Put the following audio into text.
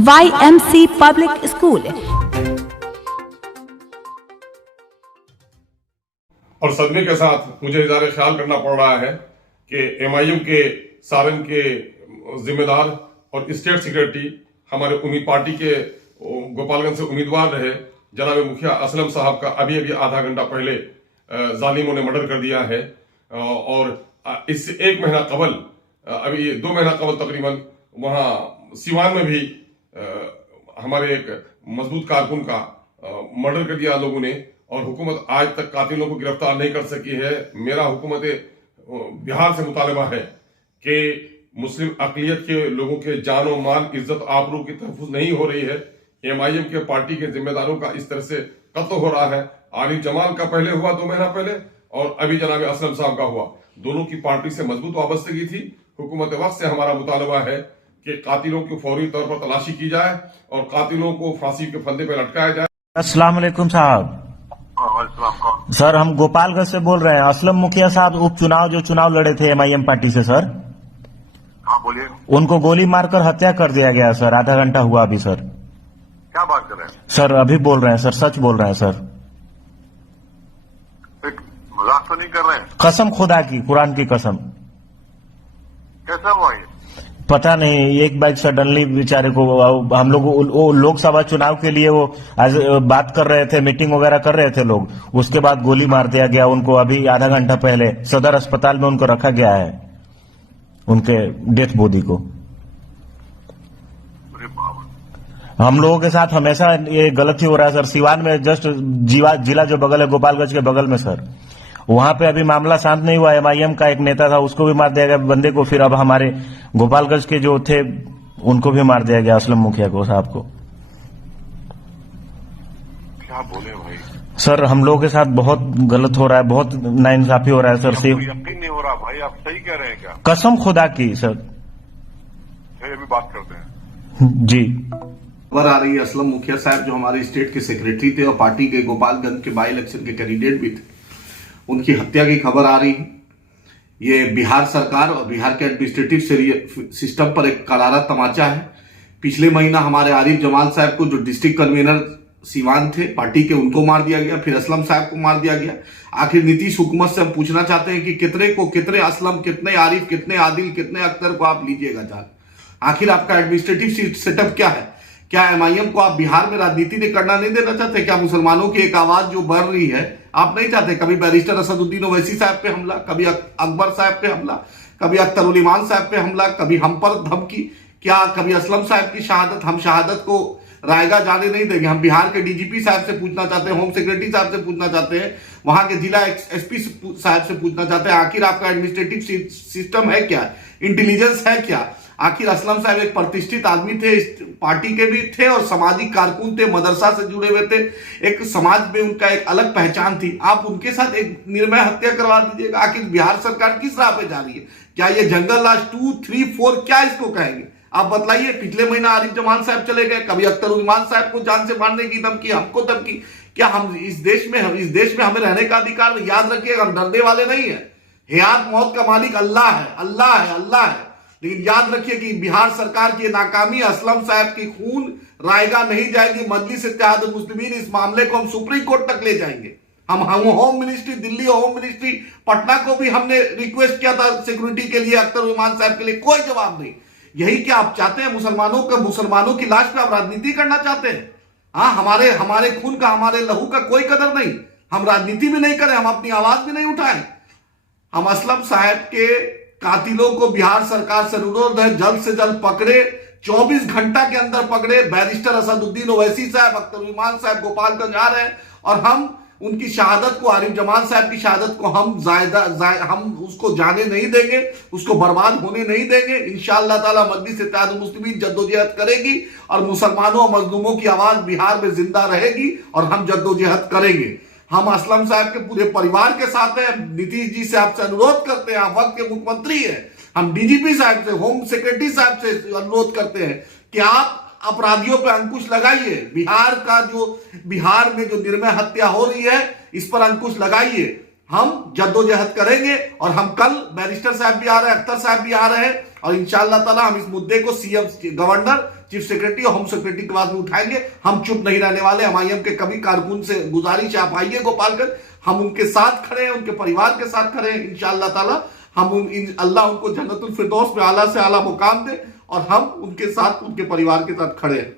YMC public school. और सदमे के साथ मुझे इज़हार ख्याल करना पड़ रहा है कि MIM के सारंग के जिम्मेदार और स्टेट सेक्रेटरी हमारे उम्मीद पार्टी के गोपालगंज से उम्मीदवार रहे जनाब मुखिया असलम साहब का अभी आधा घंटा पहले जालिमों ने मर्डर कर दिया है। और इससे एक महीना कबल, अभी 2 महीना कबल तकरीबन वहाँ सिवान में भी हमारे एक मजबूत कारकुन का मर्डर कर दिया लोगों ने, और हुकूमत आज तक कातिलों को गिरफ्तार नहीं कर सकी है। मेरा हुकूमत बिहार से मुतालबा है कि मुस्लिम अक़लियत के लोगों के जान और माल, इज्जत आबरू की तहफ़्फ़ुज़ नहीं हो रही है। MIM के पार्टी के जिम्मेदारों का इस तरह से कत्ल हो रहा है। आरिफ जमाल का पहले हुआ 2 महीना पहले, और अभी जनाब असलम साहब का हुआ। दोनों की पार्टी से मजबूत वाबस्तगी थी। हुकूमत वक्त से हमारा मुतालबा है कि कातिलों की फौरी तौर पर तलाशी की जाए और कातिलों को फांसी के फंदे पर लटकाया जाए। अस्सलाम वालेकुम साहब। सर, हम गोपालगंज से बोल रहे हैं। असलम मुखिया साहब उपचुनाव जो चुनाव लड़े थे MIM पार्टी से सर, हाँ बोलिए। उनको गोली मारकर हत्या कर दिया गया सर। आधा घंटा हुआ अभी सर। क्या बात कर रहे हैं सर? अभी बोल रहे हैं सर, सच बोल रहे हैं सर। एक मजाक तो नहीं कर रहे हैं? कसम खुदा की, कुरान की कसम। कैसा हुआ ये? पता नहीं, एक बाइक सडनली बेचारे को, हम लोग वो लोकसभा चुनाव के लिए वो आज बात कर रहे थे, मीटिंग वगैरह कर रहे थे लोग, उसके बाद गोली मार दिया गया उनको। अभी आधा घंटा पहले सदर अस्पताल में उनको रखा गया है, उनके डेथ बॉडी को। अरे बाबा, हम लोगों के साथ हमेशा ये गलत ही हो रहा है सर। सिवान में जस्ट जिला जो बगल है, गोपालगंज के बगल में सर, वहां पे अभी मामला शांत नहीं हुआ। MIM का एक नेता था, उसको भी मार दिया गया बंदे को। फिर अब हमारे गोपालगंज के जो थे उनको भी मार दिया गया, असलम मुखिया को, साहब को। क्या बोले भाई? सर, हम लोगों के साथ बहुत गलत हो रहा है, बहुत नाइंसाफी हो रहा है सर। आपको यकीन नहीं हो रहा भाई? आप सही कह रहे हैं क्या? कसम खुदा की सर। फिर अभी बात करते हैं जी। खबर आ रही है असलम मुखिया साहब जो हमारे स्टेट के सेक्रेटरी थे और पार्टी के गोपालगंज के बाई इलेक्शन के कैंडिडेट भी थे, उनकी हत्या की खबर आ रही है। ये बिहार सरकार और बिहार के एडमिनिस्ट्रेटिव सिस्टम पर एक करारा तमाचा है। पिछले महीना हमारे आरिफ जमाल साहब को, जो डिस्ट्रिक्ट कन्वीनर सीवान थे पार्टी के, उनको मार दिया गया। फिर असलम साहब को मार दिया गया। आखिर नीतीश हुकूमत से हम पूछना चाहते हैं कि कितने असलम, कितने आरिफ, कितने आदिल, कितने अख्तर को आप लीजिएगा जान? आखिर आपका एडमिनिस्ट्रेटिव सेटअप क्या है? क्या MIM को आप बिहार में राजनीति नहीं करना नहीं देना चाहते? क्या मुसलमानों की एक आवाज जो बढ़ रही है आप नहीं चाहते? कभी बैरिस्टर असदुद्दीन ओवैसी साहब पे हमला, कभी अकबर साहब पे हमला, कभी अख्तरुल ईमान साहब पे हमला, कभी हम पर धमकी, क्या कभी असलम साहब की शहादत? हम शहादत को रायगा जाने नहीं देंगे। हम बिहार के DGP साहब से पूछना चाहते हैं, होम सेक्रेटरी साहब से पूछना चाहते हैं, वहां के जिला SP साहब से पूछना चाहते हैं, आखिर आपका एडमिनिस्ट्रेटिव सिस्टम है क्या? इंटेलिजेंस है क्या? आखिर असलम साहब एक प्रतिष्ठित आदमी थे, पार्टी के भी थे और सामाजिक कारकुन थे, मदरसा से जुड़े हुए थे, एक समाज में उनका एक अलग पहचान थी। आप उनके साथ एक निर्मय हत्या करवा दीजिएगा? आखिर बिहार सरकार किस राह पे जा रही है? क्या ये जंगल राज 2, 3, 4 क्या इसको कहेंगे? आप बतलाइए। पिछले महीना आरिफ जमान साहब चले गए, कभी अख्तरुल ईमान साहब को जान से मारने की धमकी, हमको धमकी। क्या हम इस देश में हमें रहने का अधिकार? याद रखिएगा, हम डरने वाले नहीं है। हयात मौत का मालिक अल्लाह है, अल्लाह है, अल्लाह है। लेकिन याद रखिए कि बिहार सरकार की नाकामी, असलम साहब की खून रायगा नहीं जाएगी। मजलिस इत्तेहाद मुस्लिमीन इस मामले को हम सुप्रीम कोर्ट तक ले जाएंगे। हम home ministry Delhi, home ministry Patna को भी हमने रिक्वेस्ट किया था सिक्योरिटी के लिए, अख्तर उमान साहब के लिए, कोई जवाब नहीं। यही क्या आप चाहते हैं? मुसलमानों की लाश पे आप राजनीति करना चाहते हैं? हाँ, हमारे खून का, हमारे लहू का कोई कदर नहीं। हम राजनीति भी नहीं करें, हम अपनी आवाज भी नहीं उठाएं। हम असलम साहब के कातिलों को बिहार सरकार से अनुरोध है, जल्द से जल्द पकड़े, 24 घंटा के अंदर पकड़े। बैरिस्टर असदुद्दीन ओवैसी साहब, अख्तरुल ईमान साहब गोपालगंज आ रहे हैं और हम उनकी शहादत को, आरिफ जमान साहब की शहादत को हम उसको जाने नहीं देंगे, उसको बर्बाद होने नहीं देंगे। इंशाअल्लाह ताला मजलिस इत्तेहाद मुस्लिमीन जद्दोजहद करेगी और मुसलमानों और मजलूमों की आवाज बिहार में जिंदा रहेगी और हम जद्दोजहद करेंगे। हम असलम साहब के पूरे परिवार के साथ हैं। नीतीश जी से आपसे अनुरोध करते हैं, आप वक्त के मुख्यमंत्री हैं। हम DGP साहब से, होम सेक्रेटरी साहब से अनुरोध करते हैं कि आप अपराधियों पर अंकुश लगाइए। बिहार में जो निर्मय हत्या हो रही है, इस पर अंकुश लगाइए। हम जद्दोजहद करेंगे और हम कल बैरिस्टर साहब भी आ रहे हैं, अख्तर साहब भी आ रहे हैं और इंशाअल्लाह ताला हम इस मुद्दे को गवर्नर चीफ सेक्रेटरी और होम सेक्रेटरी के बाद में उठाएंगे। हम चुप नहीं रहने वाले। एमआईएम के कभी कारकुन से गुजारिश है, आप आइए गोपालगंज, हम उनके साथ खड़े हैं, उनके परिवार के साथ खड़े हैं। इंशाअल्लाह ताला अल्लाह उनको जन्नतुल फिरदौस में आला से आला मुकाम दे और हम उनके साथ, उनके परिवार के साथ खड़े हैं।